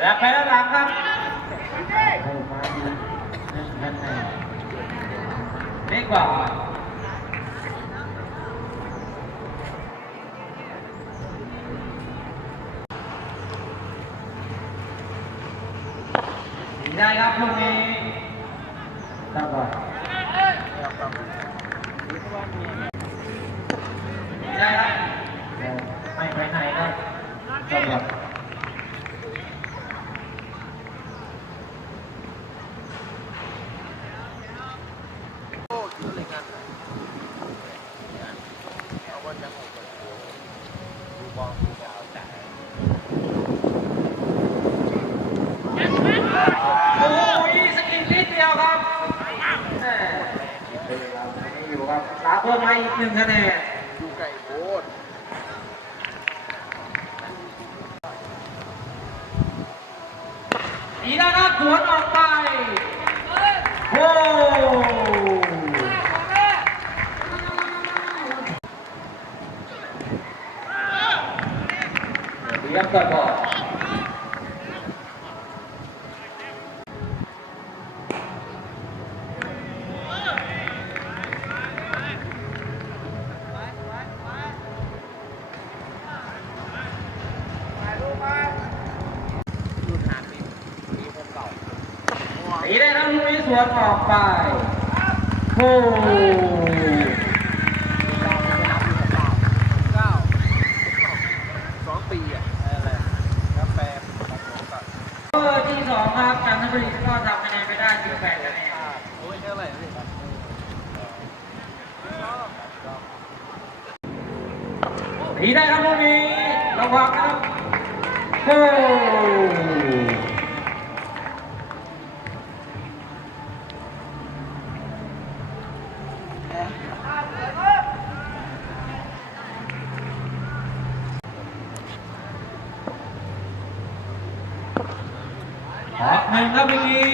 และไปด้านหลังครับนี่กว่าได้ครับลูกนี้ตั้งก่อนยิงได้ครับไม่ไปไหนครับตั้งก่อน ออกหนึ่งครับเมื่อกี้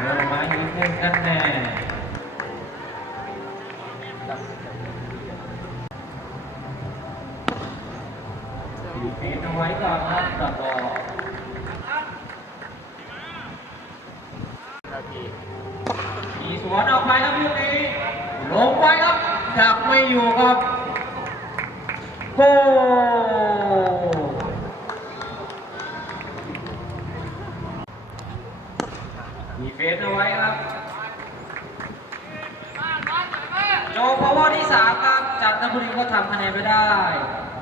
เริ่มาอีกหนึ่งคะแนนอยู่เฟนเอาไว้ก่อนครับตัดบอลนาทีมีสวนออกไปครับลูกนี้ลงไปครับจับไม่อยู่ครับโก เฟสเอาไว้ครับโจพาวเวอร์ที่ 3 ครับ จันทบุรีก็ทำคะแนนไปได้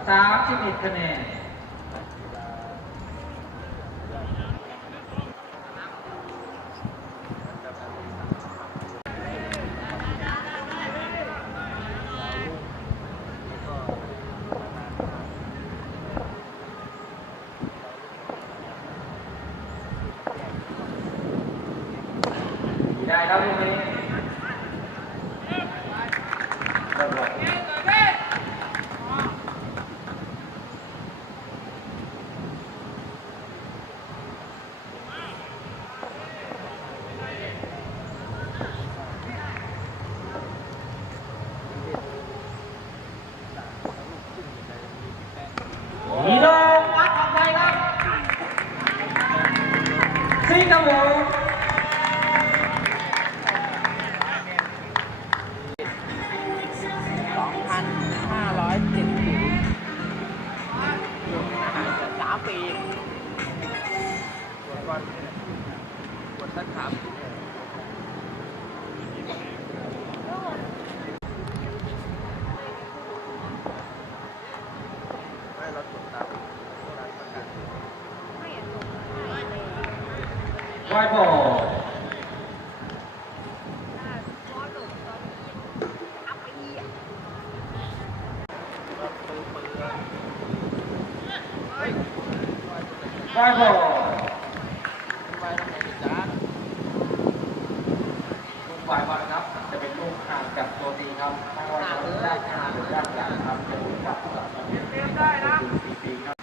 31 คะแนน กไวบอลครับ จะเป็นลูกห่างกับตัวตีครับไม่ว่าจะเป็นด้านหน้าหรือด้านหลังครับจะลูกกลับกับเตรียมได้นะปีปีครับ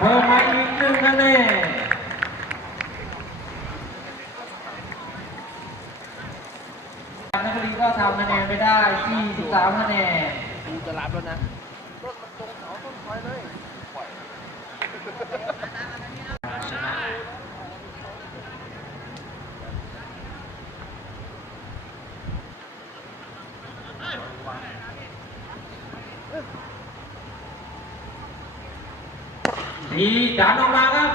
เปิดมาอีกหนึ่งคะแนน นบุรีก็ทำคะแนนไปได้ที่13คะแนนกูจะรับแล้วนะต้นมันตรงเสาต้นไฟเลยชนดีจานออกมาครับ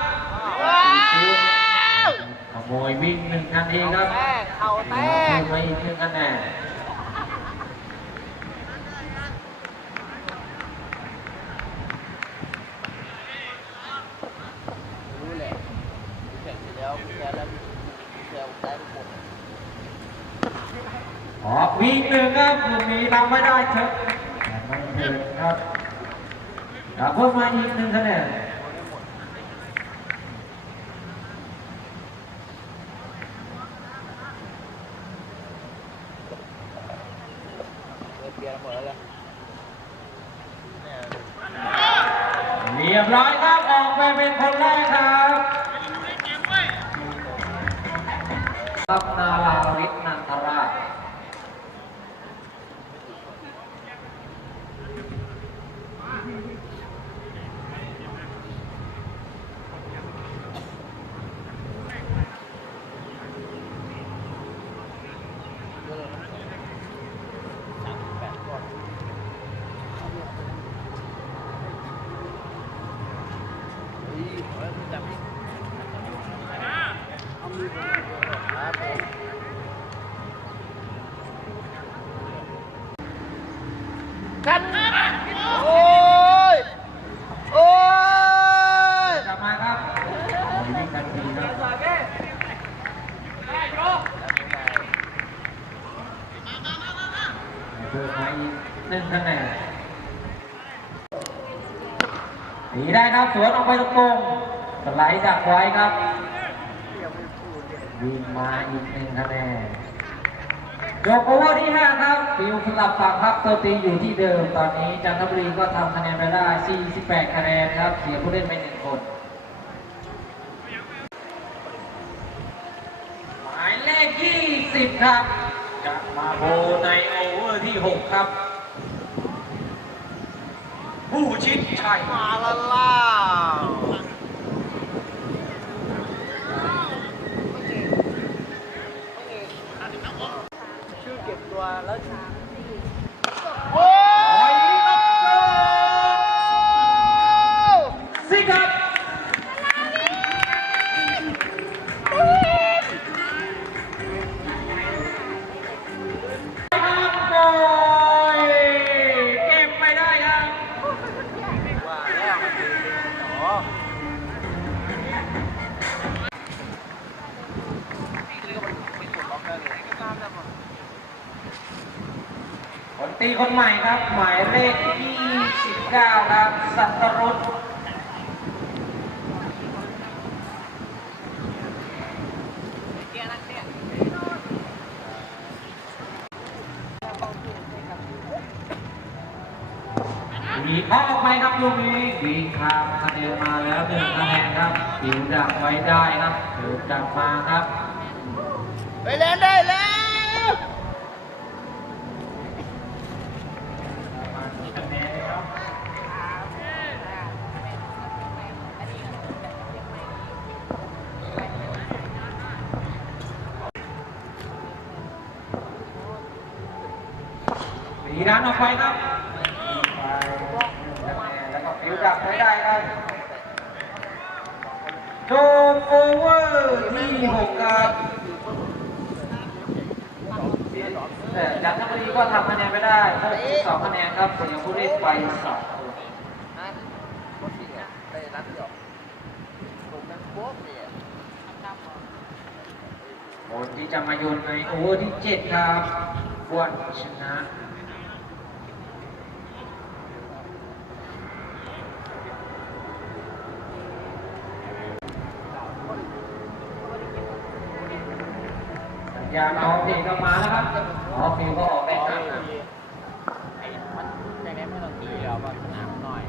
ขโมยวิ่งหนึ่งทันทีครับ ข่าแตกไปอีกหนึ่งคะแนนรู้แหละแข่งไปแล้วแพ้แล้วแพ้ได้ทุกคนออกวิ่งหนึ่งครับลูกนี้ทำไม่ได้เถอะแต่ไม่เกินครับกลับเพิ่มมาอีกหนึ่งคะแนน เปิดเบียร์หมดแล้วเลย เรียบร้อยครับออกไปเป็นคนแรกครับ ครับนาราริศนันทราช เยอะเลยสามสิบแปดก่อนเฮ้ยขอให้มึงจับดิครับผม กันโอ้ย โอ้ย กลับมาครับวิ่งกันทีครับเพิ่มมาอีกหนึ่งคะแนนหนีได้ครับ สวนออกไปตรงๆสไลด์ดักไว้ครับวิ่งมาอีกหนึ่งคะแนนยกโอเวอร์ที่ 5 ครับ ฟิวสลับฝั่งครับตัวตีอยู่ที่เดิมตอนนี้จันทบุรีก็ทำคะแนนไปได้ 48 คะแนนครับ เสียผู้เล่นไปหนึ่งคน หมายเลข 20 ครับจะมาโบในโอเวอร์ที่ 6 ครับ ผู้ชิดชัยมาละล่า ใหม่ครับ หมายเลข29ครับ สัตรุษมีข้อออกไปครับลูกนี้วิ่งข้ามคะแนนมาแล้วหนึ่งคะแนนครับผิวดักไว้ได้ครับเดินกลับมาครับ ไปเล่นได้แล้ว มาที่คะแนนครับ สีด้านออกไปครับไปแล้วก็ฟิวดักไว้ได้ครับโจมโอเวอร์ที่หกครับ แต่จันทบุรีก็ทำคะแนนไม่ได้62คะแนนครับเสียผู้เล่นไปสองคนนั่นโอ้ที่จะมาโยนในโอเวอร์ที่เจ็ดครับบวนชนะ สัญญาณออฟฟิลก็มาแล้วครับออฟฟิลก็ออกได้ครับมันแม่งไม่ต้องตีแล้วมันหนามหน่อย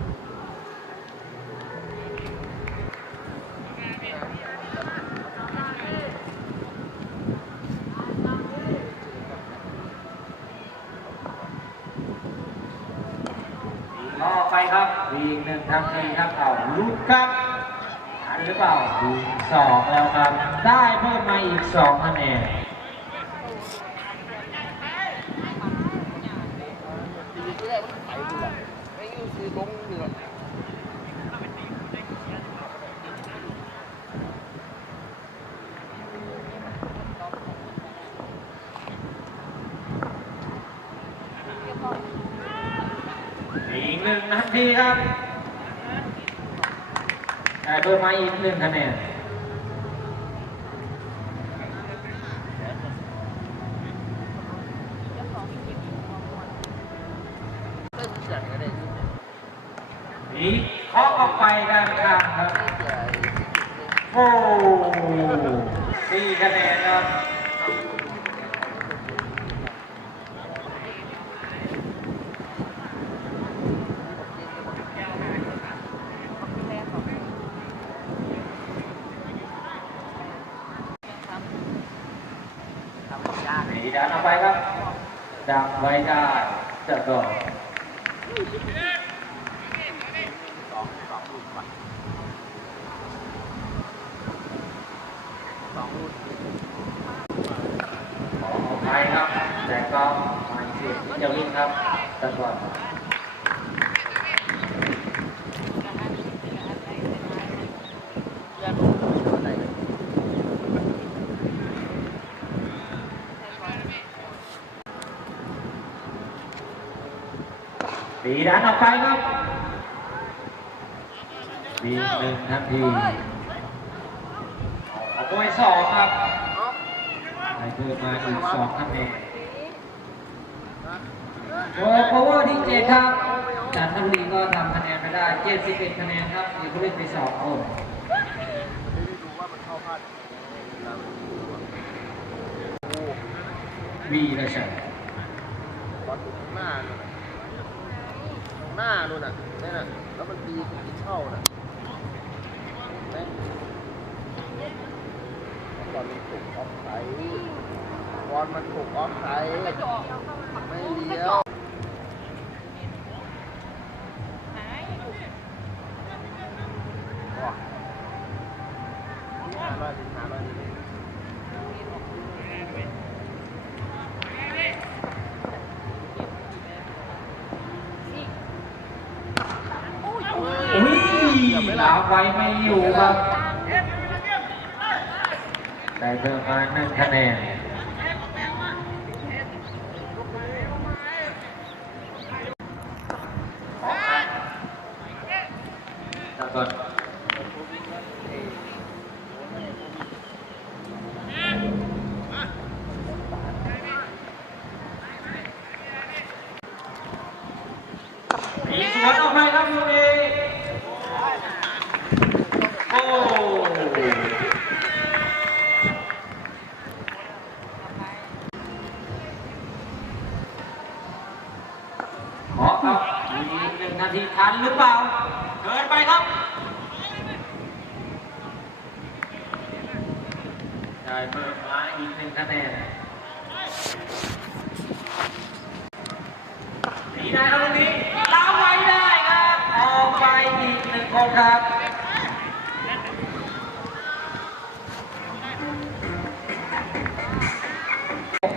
สต่อไปครับอีกหนึ่งทันทีครับเอาลูกครับทันหรือเปล่าดูสองแล้วครับ ได้เพิ่มมาอีกสองคะแนน ตีก็ได้มันไถดูละไม่ยูซีลงเดือด ทักหนึ่งนาทีครับได้เพิ่มมาอีกหนึ่งคะแนน เล่นจัดก็ได้ อีกเคาะออกไปด้านข้างครับ เสีย โอ้สี่คะแนนครับ ทำยาก หนีดันออกไปครับ ดัก ไว้ได้จะต่องสองรุ่นก่อนสองรุ่น ขออภัยครับ แต่ก็ไม่เสียที่จะวิ่งครับเจะก่อน เพื่อนรุ่นไหน ดีดันออกไปครับดีหนึ่งทันทีเอาไปสองครับได้เพิ่มมาอีกสองคะแนนโดยโอเวอร์ที่เจ็ดครับจันทบุรีก็ทำคะแนนไปได้71คะแนนครับมีผู้เล่นไปสองคนไม่ได้ดูว่ามันเข้าพลาดแล้วโอ้วีระชัยบอลอยู่ข้า หน้านู่นน่ะข้างหน้านู่นน่ะนั่นแล้วมันตีตีเข้าน่ะเห็นมบอลมันถูกออฟไซด์บอลมันถูกออฟไซด์ไม่เลี้ยวว้าหาร้อยดิหาร้อยดิ อุ้ยลาไว้ไม่อยู่ครับได้เพิ่มมาหนึ่งคะแนนแล้วก็มีสวนออกไปครับลูกนี้โอ้ ขอครับมีหนึ่งนาทีทันหรือเปล่าเกินไปครับได้เพิ่มมาอีกหนึ่งคะแนนหนีได้ครับตรงนี้ล้าไว้ได้ครับออกไปอีกหนึ่งคนครับ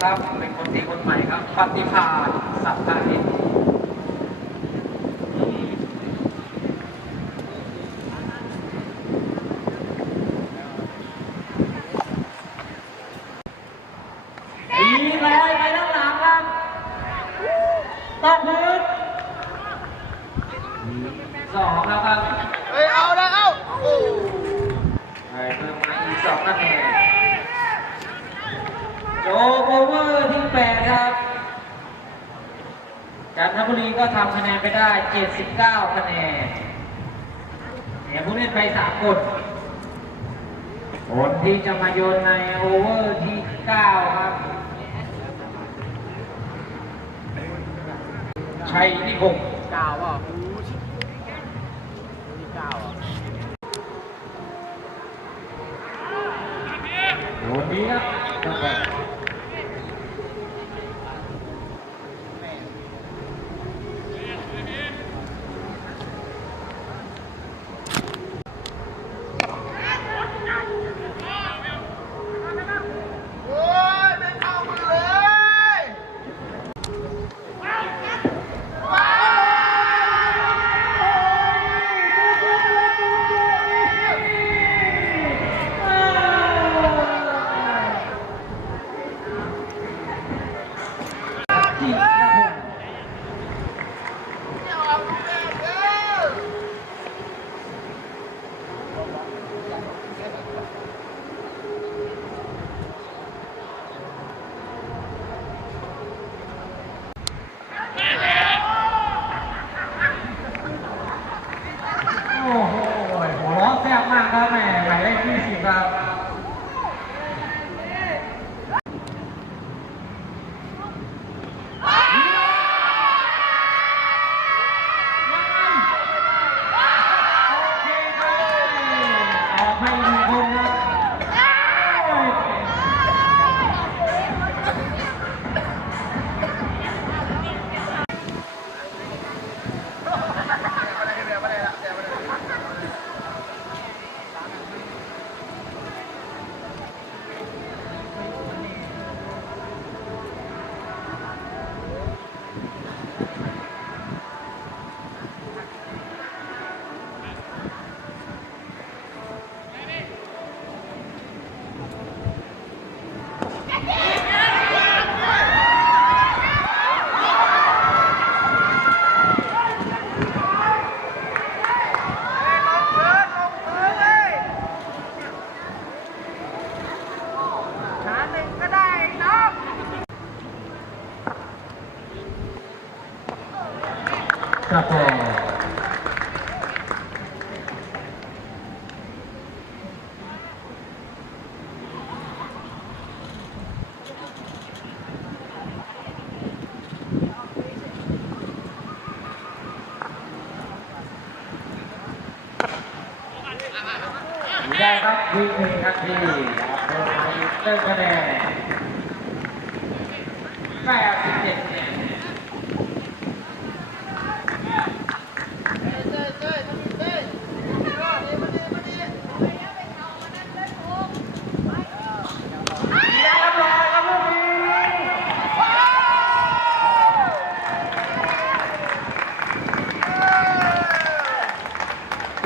ครับเป็นคนที่คนใหม่ครับปฏิภาณสัพพะนิชดีลอยไปด้านหลังครับต้องพื้นสองแล้วครับ เฮ้ย เอาแล้วเอาโอ้ ได้เพิ่มมาอีกสองคะแนนโจโอเวอร์ที่แปดครับ จันทบุรีก็ทำคะแนนไปได้ 79 คะแนนเนี่ยผู้เล่นไปสามคนคนที่จะมาโย นในโอเวอร์ที่ 9 ครับ ชัยนิคมเก้าอะนี่เก้าอะโยนนี้ครับจังหวะครับ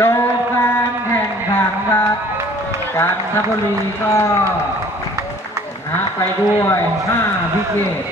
โดยการแข่งขันครับจันทบุรีก็ชนะไปด้วย5พิเกต